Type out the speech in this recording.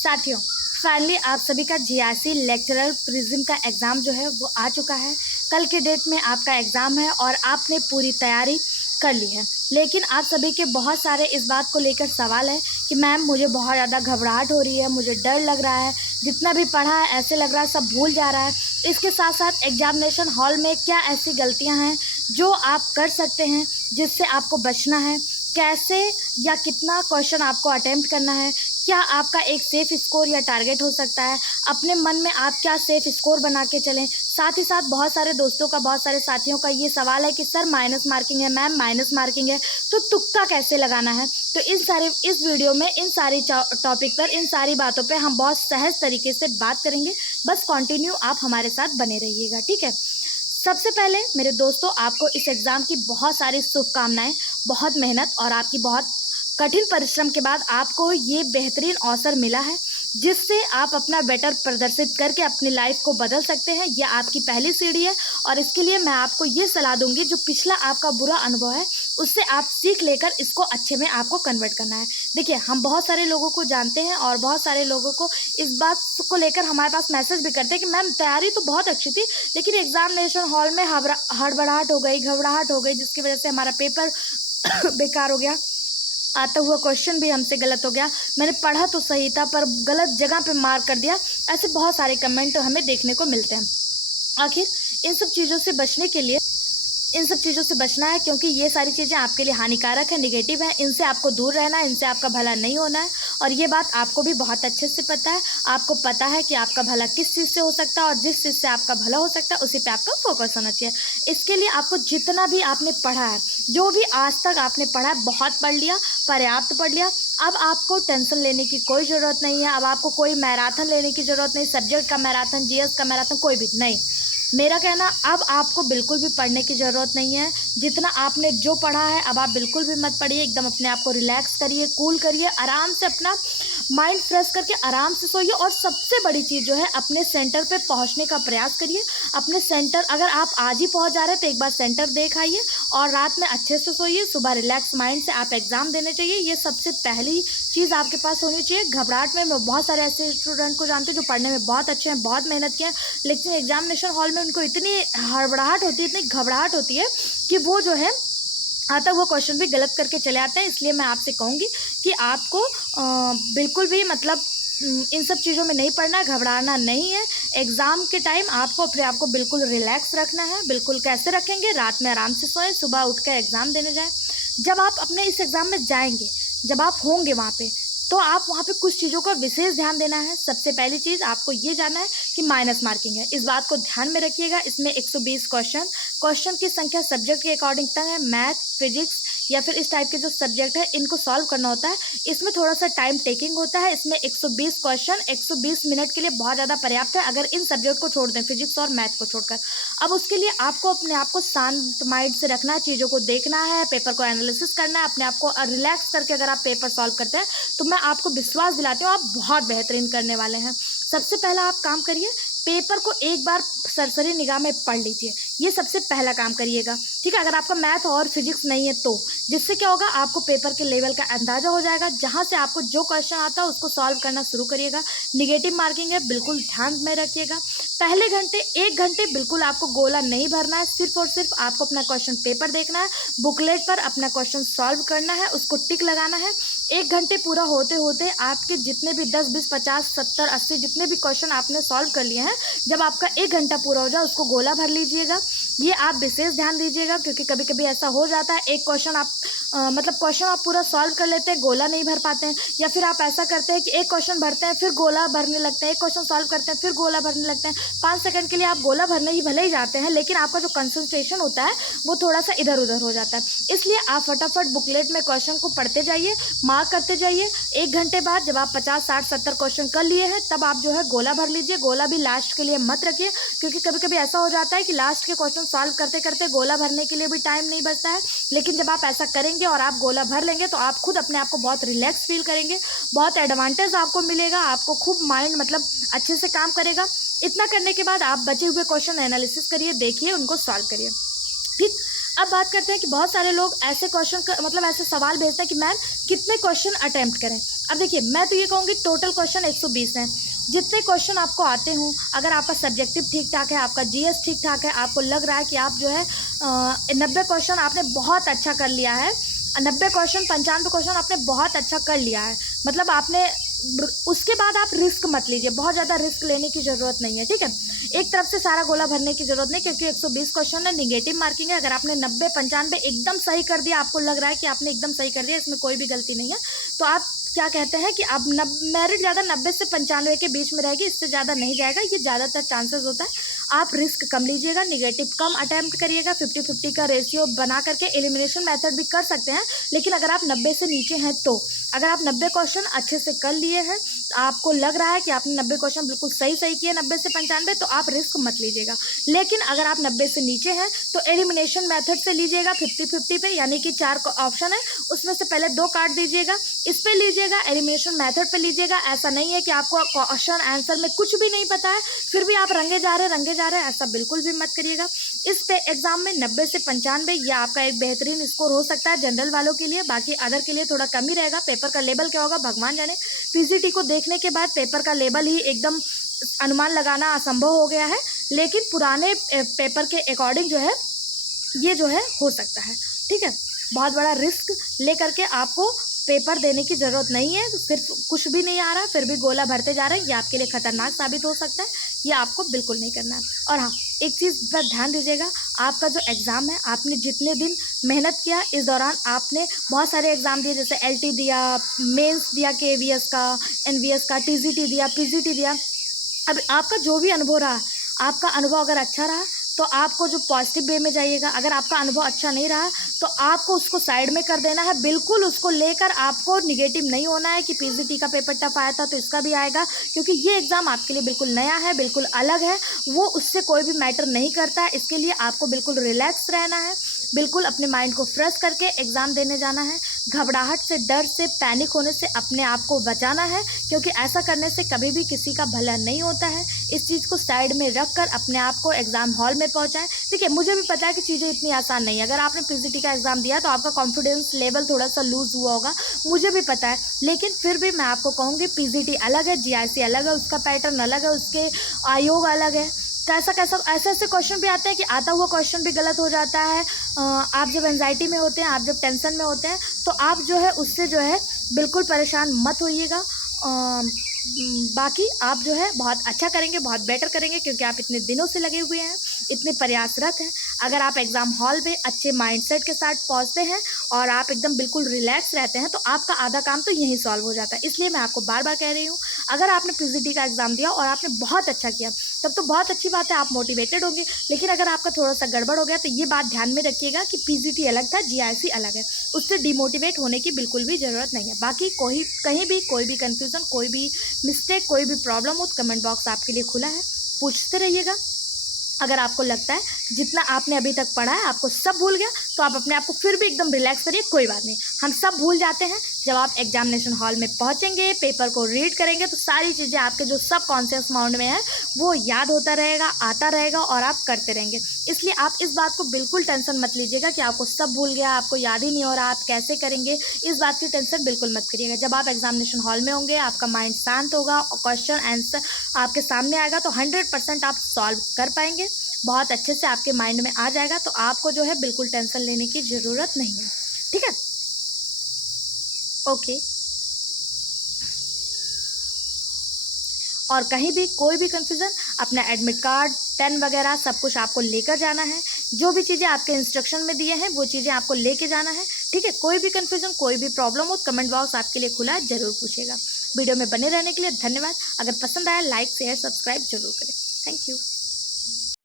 साथियों, फाइनली आप सभी का जीआरसी लेक्चरर प्रिज्म का एग्ज़ाम जो है वो आ चुका है। कल के डेट में आपका एग्ज़ाम है और आपने पूरी तैयारी कर ली है। लेकिन आप सभी के बहुत सारे इस बात को लेकर सवाल है कि मैम मुझे बहुत ज़्यादा घबराहट हो रही है, मुझे डर लग रहा है, जितना भी पढ़ा है ऐसे लग रहा है सब भूल जा रहा है। इसके साथ साथ एग्जामिनेशन हॉल में क्या ऐसी गलतियां हैं जो आप कर सकते हैं जिससे आपको बचना है, कैसे या कितना क्वेश्चन आपको अटेम्प्ट करना है, क्या आपका एक सेफ़ स्कोर या टारगेट हो सकता है, अपने मन में आप क्या सेफ़ स्कोर बना के चलें। साथ ही साथ बहुत सारे दोस्तों का, बहुत सारे साथियों का ये सवाल है कि सर माइनस मार्किंग है, मैम माइनस मार्किंग है, तो तुक्का कैसे लगाना है। तो इस वीडियो में इन सारी टॉपिक पर, इन सारी बातों पर हम बहुत सहज तरीके से बात करेंगे। बस कंटिन्यू आप हमारे साथ बने रहिएगा, ठीक है। सबसे पहले मेरे दोस्तों, आपको इस एग्ज़ाम की बहुत सारी शुभकामनाएं, बहुत मेहनत और आपकी बहुत कठिन परिश्रम के बाद आपको ये बेहतरीन अवसर मिला है जिससे आप अपना बेटर प्रदर्शित करके अपनी लाइफ को बदल सकते हैं। यह आपकी पहली सीढ़ी है और इसके लिए मैं आपको ये सलाह दूंगी, जो पिछला आपका बुरा अनुभव है उससे आप सीख लेकर इसको अच्छे में आपको कन्वर्ट करना है। देखिए, हम बहुत सारे लोगों को जानते हैं और बहुत सारे लोगों को इस बात को लेकर हमारे पास मैसेज भी करते हैं कि मैम तैयारी तो बहुत अच्छी थी, लेकिन एग्जामिनेशन हॉल में हड़बड़ाहट हो गई, घबराहट हो गई, जिसकी वजह से हमारा पेपर बेकार हो गया, आता हुआ क्वेश्चन भी हमसे गलत हो गया, मैंने पढ़ा तो सही था पर गलत जगह पे मार्क कर दिया। ऐसे बहुत सारे कमेंट हमें देखने को मिलते हैं। आखिर इन सब चीज़ों से बचने के लिए, इन सब चीज़ों से बचना है, क्योंकि ये सारी चीज़ें आपके लिए हानिकारक है, निगेटिव है, इनसे आपको दूर रहना है, इनसे आपका भला नहीं होना है। और ये बात आपको भी बहुत अच्छे से पता है। आपको पता है कि आपका भला किस चीज़ से हो सकता है और जिस चीज़ से आपका भला हो सकता है उसी पे आपका फोकस होना चाहिए। इसके लिए आपको जितना भी आपने पढ़ा है, जो भी आज तक आपने पढ़ा है, बहुत पढ़ लिया, पर्याप्त पढ़ लिया। अब आपको टेंशन लेने की कोई ज़रूरत नहीं है। अब आपको कोई मैराथन लेने की ज़रूरत नहीं, सब्जेक्ट का मैराथन, जीएस का मैराथन, कोई भी नहीं। मेरा कहना, अब आपको बिल्कुल भी पढ़ने की ज़रूरत नहीं है। जितना आपने जो पढ़ा है अब आप बिल्कुल भी मत पढ़िए। एकदम अपने आप को रिलैक्स करिए, कूल करिए, आराम से अपना माइंड फ्रेश करके आराम से सोइए। और सबसे बड़ी चीज़ जो है, अपने सेंटर पे पहुंचने का प्रयास करिए। अपने सेंटर, अगर आप आज ही पहुंच जा रहे हैं तो एक बार सेंटर देख आइए और रात में अच्छे से सोइए। सुबह रिलैक्स माइंड से आप एग्ज़ाम देने चाहिए। ये सबसे पहली चीज़ आपके पास होनी चाहिए। घबराहट में मैं बहुत सारे ऐसे स्टूडेंट को जानती हूँ जो पढ़ने में बहुत अच्छे हैं, बहुत मेहनत किए हैं, लेकिन एग्जामिनेशन हॉल में उनको इतनी हड़बड़ाहट होती है, इतनी घबराहट होती है कि वो जो है आता हुआ क्वेश्चन भी गलत करके चले आते हैं। इसलिए मैं आपसे कहूँगी कि आपको बिल्कुल भी मतलब इन सब चीज़ों में नहीं पढ़ना है, घबराना नहीं है। एग्ज़ाम के टाइम आपको अपने आप को बिल्कुल रिलैक्स रखना है। बिल्कुल कैसे रखेंगे? रात में आराम से सोएं, सुबह उठ कर एग्ज़ाम देने जाएं। जब आप अपने इस एग्ज़ाम में जाएंगे, जब आप होंगे वहाँ पे, तो आप वहाँ पे कुछ चीज़ों का विशेष ध्यान देना है। सबसे पहली चीज़ आपको ये जानना है कि माइनस मार्किंग है, इस बात को ध्यान में रखिएगा। इसमें 120 क्वेश्चन की संख्या सब्जेक्ट के अकॉर्डिंग तय है। मैथ, फिजिक्स या फिर इस टाइप के जो सब्जेक्ट है इनको सॉल्व करना होता है। इसमें थोड़ा सा टाइम टेकिंग होता है। इसमें 120 क्वेश्चन 120 मिनट के लिए बहुत ज़्यादा पर्याप्त है, अगर इन सब्जेक्ट को छोड़ दें, फिजिक्स और मैथ को छोड़कर। अब उसके लिए आपको अपने आप को शांत माइंड से रखना है, चीज़ों को देखना है, पेपर को एनालिसिस करना है, अपने आप को रिलैक्स करके अगर आप पेपर सॉल्व करते हैं तो मैं आपको विश्वास दिलाती हूँ आप बहुत बेहतरीन करने वाले हैं। सबसे पहला आप काम करिए, पेपर को एक बार सरसरी निगाह में पढ़ लीजिए। ये सबसे पहला काम करिएगा, ठीक है। अगर आपका मैथ और फिजिक्स नहीं है तो, जिससे क्या होगा, आपको पेपर के लेवल का अंदाज़ा हो जाएगा। जहाँ से आपको जो क्वेश्चन आता है उसको सॉल्व करना शुरू करिएगा। निगेटिव मार्किंग है, बिल्कुल ध्यान में रखिएगा। पहले घंटे, 1 घंटे बिल्कुल आपको गोला नहीं भरना है। सिर्फ और सिर्फ आपको अपना क्वेश्चन पेपर देखना है, बुकलेट पर अपना क्वेश्चन सॉल्व करना है, उसको टिक लगाना है। 1 घंटे पूरा होते होते आपके जितने भी 10, 20, 50, 70, 80 जितने भी क्वेश्चन आपने सॉल्व कर लिए हैं, जब आपका 1 घंटा पूरा हो जाए उसको गोला भर लीजिएगा। ये आप विशेष ध्यान दीजिएगा, क्योंकि कभी कभी ऐसा हो जाता है, एक क्वेश्चन आप मतलब क्वेश्चन आप पूरा सॉल्व कर लेते हैं, गोला नहीं भर पाते हैं। या फिर आप ऐसा करते हैं कि एक क्वेश्चन भरते हैं फिर गोला भरने लगते हैं, एक क्वेश्चन सॉल्व करते हैं फिर गोला भरने लगते हैं। 5 सेकंड के लिए आप गोला भरने ही भले ही जाते हैं, लेकिन आपका जो कंसंट्रेशन होता है वो थोड़ा सा इधर उधर हो जाता है। इसलिए आप फटाफट बुकलेट में क्वेश्चन को पढ़ते जाइए, मार्क करते जाइए। 1 घंटे बाद जब आप 50, 60, 70 क्वेश्चन कर लिए हैं, तब आप जो है गोला भर लीजिए। गोला भी लास्ट के लिए मत रखिए, क्योंकि कभी कभी ऐसा हो जाता है कि लास्ट के क्वेश्चन सॉल्व करते करते गोला भरने के लिए भी टाइम नहीं बचता है। लेकिन जब आप ऐसा करेंगे और आप गोला भर लेंगे तो आप खुद अपने आप को बहुत रिलैक्स फील करेंगे, बहुत एडवांटेज आपको मिलेगा, आपको खूब माइंड मतलब अच्छे से काम करेगा। इतना करने के बाद आप बचे हुए क्वेश्चन एनालिसिस करिए, देखिए, उनको सॉल्व करिए। ठीक, अब बात करते हैं कि बहुत सारे लोग ऐसे क्वेश्चन मतलब ऐसे सवाल भेजते हैं कि मैम कितने क्वेश्चन अटैम्प्ट करें। अब देखिए, मैं तो ये कहूँगी टोटल क्वेश्चन 120 हैं। जितने क्वेश्चन आपको आते हों, अगर आपका सब्जेक्टिव ठीक ठाक है, आपका जीएस ठीक ठाक है, आपको लग रहा है कि आप जो है 90 क्वेश्चन आपने बहुत अच्छा कर लिया है, 90 क्वेश्चन 95 क्वेश्चन आपने बहुत अच्छा कर लिया है, मतलब आपने, उसके बाद आप रिस्क मत लीजिए, बहुत ज़्यादा रिस्क लेने की ज़रूरत नहीं है, ठीक है। एक तरफ से सारा गोला भरने की ज़रूरत नहीं, क्योंकि 120 क्वेश्चन है, निगेटिव मार्किंग है। अगर आपने 90 95 एकदम सही कर दिया, आपको लग रहा है कि आपने एकदम सही कर दिया, इसमें कोई भी गलती नहीं है, तो आप क्या कहते हैं कि आप मेरिट ज़्यादा 90 से 95 के बीच में रहेगी, इससे ज़्यादा नहीं जाएगा, ये ज़्यादातर चांसेस होता है। आप रिस्क कम लीजिएगा, निगेटिव कम अटैम्प्ट करिएगा, 50-50 का रेशियो बना करके एलिमिनेशन मेथड भी कर सकते हैं। लेकिन अगर आप 90 से नीचे हैं, तो अगर आप 90 क्वेश्चन अच्छे से कर लिए हैं, आपको लग रहा है कि आपने 90 क्वेश्चन बिल्कुल सही किए 90 से 95, तो आप रिस्क मत लीजिएगा। लेकिन अगर आप 90 से नीचे हैं तो एलिमिनेशन मेथड से लीजिएगा 50-50 पे, यानी कि 4 ऑप्शन है, उसमें से पहले 2 काट दीजिएगा, इस पे लीजिएगा, एलिमिनेशन मेथड पे लीजिएगा। ऐसा नहीं है कि आपको क्वेश्चन आंसर में कुछ भी नहीं पता है फिर भी आप रंगे जा रहे हैं, ऐसा बिल्कुल भी मत करिएगा। इस पे एग्जाम में 90 से 95 यह आपका एक बेहतरीन स्कोर हो सकता है जनरल वालों के लिए, बाकी अदर के लिए थोड़ा कम ही रहेगा। पेपर का लेवल क्या होगा भगवान जाने, पीजीटी को देखने के बाद पेपर का लेवल ही एकदम अनुमान लगाना असंभव हो गया है, लेकिन पुराने पेपर के अकॉर्डिंग जो है ये जो है हो सकता है, ठीक है। बहुत बड़ा रिस्क ले करके आपको पेपर देने की ज़रूरत नहीं है, सिर्फ कुछ भी नहीं आ रहा फिर भी गोला भरते जा रहे हैं, ये आपके लिए खतरनाक साबित हो सकता है, ये आपको बिल्कुल नहीं करना है। और हाँ, एक चीज़ पर ध्यान दीजिएगा, आपका जो एग्ज़ाम है, आपने जितने दिन मेहनत किया, इस दौरान आपने बहुत सारे एग्ज़ाम दिए, जैसे एलटी दिया, मेंस दिया, केवीएस का, एनवीएस का, टीजीटी दिया, पीजीटी दिया। अब आपका जो भी अनुभव रहा, आपका अनुभव अगर अच्छा रहा तो आपको जो पॉजिटिव वे में जाइएगा, अगर आपका अनुभव अच्छा नहीं रहा तो आपको उसको साइड में कर देना है, बिल्कुल उसको लेकर आपको निगेटिव नहीं होना है कि पीजीटी का पेपर टफ आया था तो इसका भी आएगा, क्योंकि ये एग्ज़ाम आपके लिए बिल्कुल नया है, बिल्कुल अलग है, वो उससे कोई भी मैटर नहीं करता है। इसके लिए आपको बिल्कुल रिलैक्स रहना है, बिल्कुल अपने माइंड को फ्रेश करके एग्ज़ाम देने जाना है। घबराहट से, डर से, पैनिक होने से अपने आप को बचाना है, क्योंकि ऐसा करने से कभी भी किसी का भला नहीं होता है। इस चीज़ को साइड में रख कर अपने आप को एग्ज़ाम हॉल में पहुंचाएं। देखिए, मुझे भी पता है कि चीज़ें इतनी आसान नहीं है, अगर आपने पीजीटी का एग्ज़ाम दिया तो आपका कॉन्फिडेंस लेवल थोड़ा सा लूज़ हुआ होगा, मुझे भी पता है, लेकिन फिर भी मैं आपको कहूँगी पीजीटी अलग है, जीआईसी अलग है, उसका पैटर्न अलग है, उसके आयोग अलग है। कैसा ऐसे ऐसे क्वेश्चन भी आते हैं कि आता हुआ क्वेश्चन भी गलत हो जाता है। आप जब एंजाइटी में होते हैं, आप जब टेंशन में होते हैं, तो आप जो है उससे जो है बिल्कुल परेशान मत होइएगा। बाकी आप जो है बहुत अच्छा करेंगे, बहुत बेटर करेंगे, क्योंकि आप इतने दिनों से लगे हुए हैं, इतने प्रयासरत हैं। अगर आप एग्ज़ाम हॉल में अच्छे माइंडसेट के साथ पहुंचते हैं और आप एकदम बिल्कुल रिलैक्स रहते हैं, तो आपका आधा काम तो यहीं सॉल्व हो जाता है। इसलिए मैं आपको बार बार कह रही हूँ, अगर आपने पीजीटी का एग्ज़ाम दिया और आपने बहुत अच्छा किया, तब तो बहुत अच्छी बात है, आप मोटिवेटेड होंगे। लेकिन अगर आपका थोड़ा सा गड़बड़ हो गया तो ये बात ध्यान में रखिएगा कि पीजीटी अलग था, जीआईसी अलग है, उससे डिमोटिवेट होने की बिल्कुल भी ज़रूरत नहीं है। बाकी कहीं भी कोई भी कन्फ्यूज़न, कोई भी मिस्टेक, कोई भी प्रॉब्लम हो तो कमेंट बॉक्स आपके लिए खुला है, पूछते रहिएगा। अगर आपको लगता है जितना आपने अभी तक पढ़ा है आपको सब भूल गया, तो आप अपने आप को फिर भी एकदम रिलैक्स करिए, कोई बात नहीं, हम सब भूल जाते हैं। जब आप एग्जामिनेशन हॉल में पहुंचेंगे, पेपर को रीड करेंगे, तो सारी चीज़ें आपके जो सब कॉन्शियस माइंड में है वो याद होता रहेगा, आता रहेगा और आप करते रहेंगे। इसलिए आप इस बात को बिल्कुल टेंशन मत लीजिएगा कि आपको सब भूल गया, आपको याद ही नहीं हो रहा, आप कैसे करेंगे, इस बात की टेंशन बिल्कुल मत करिएगा। जब आप एग्जामिनेशन हॉल में होंगे, आपका माइंड शांत होगा और क्वेश्चन आंसर आपके सामने आएगा, तो 100% आप सॉल्व कर पाएंगे, बहुत अच्छे से आपके माइंड में आ जाएगा। तो आपको जो है बिल्कुल टेंशन लेने की ज़रूरत नहीं है, ठीक है। ओके। और कहीं भी कोई भी कन्फ्यूज़न, अपना एडमिट कार्ड, पेन वगैरह सब कुछ आपको लेकर जाना है, जो भी चीज़ें आपके इंस्ट्रक्शन में दिए हैं वो चीज़ें आपको लेके जाना है, ठीक है। कोई भी कन्फ्यूज़न, कोई भी प्रॉब्लम हो, कमेंट बॉक्स आपके लिए खुला है, ज़रूर पूछिएगा। वीडियो में बने रहने के लिए धन्यवाद। अगर पसंद आया लाइक शेयर सब्सक्राइब जरूर करें। Thank you.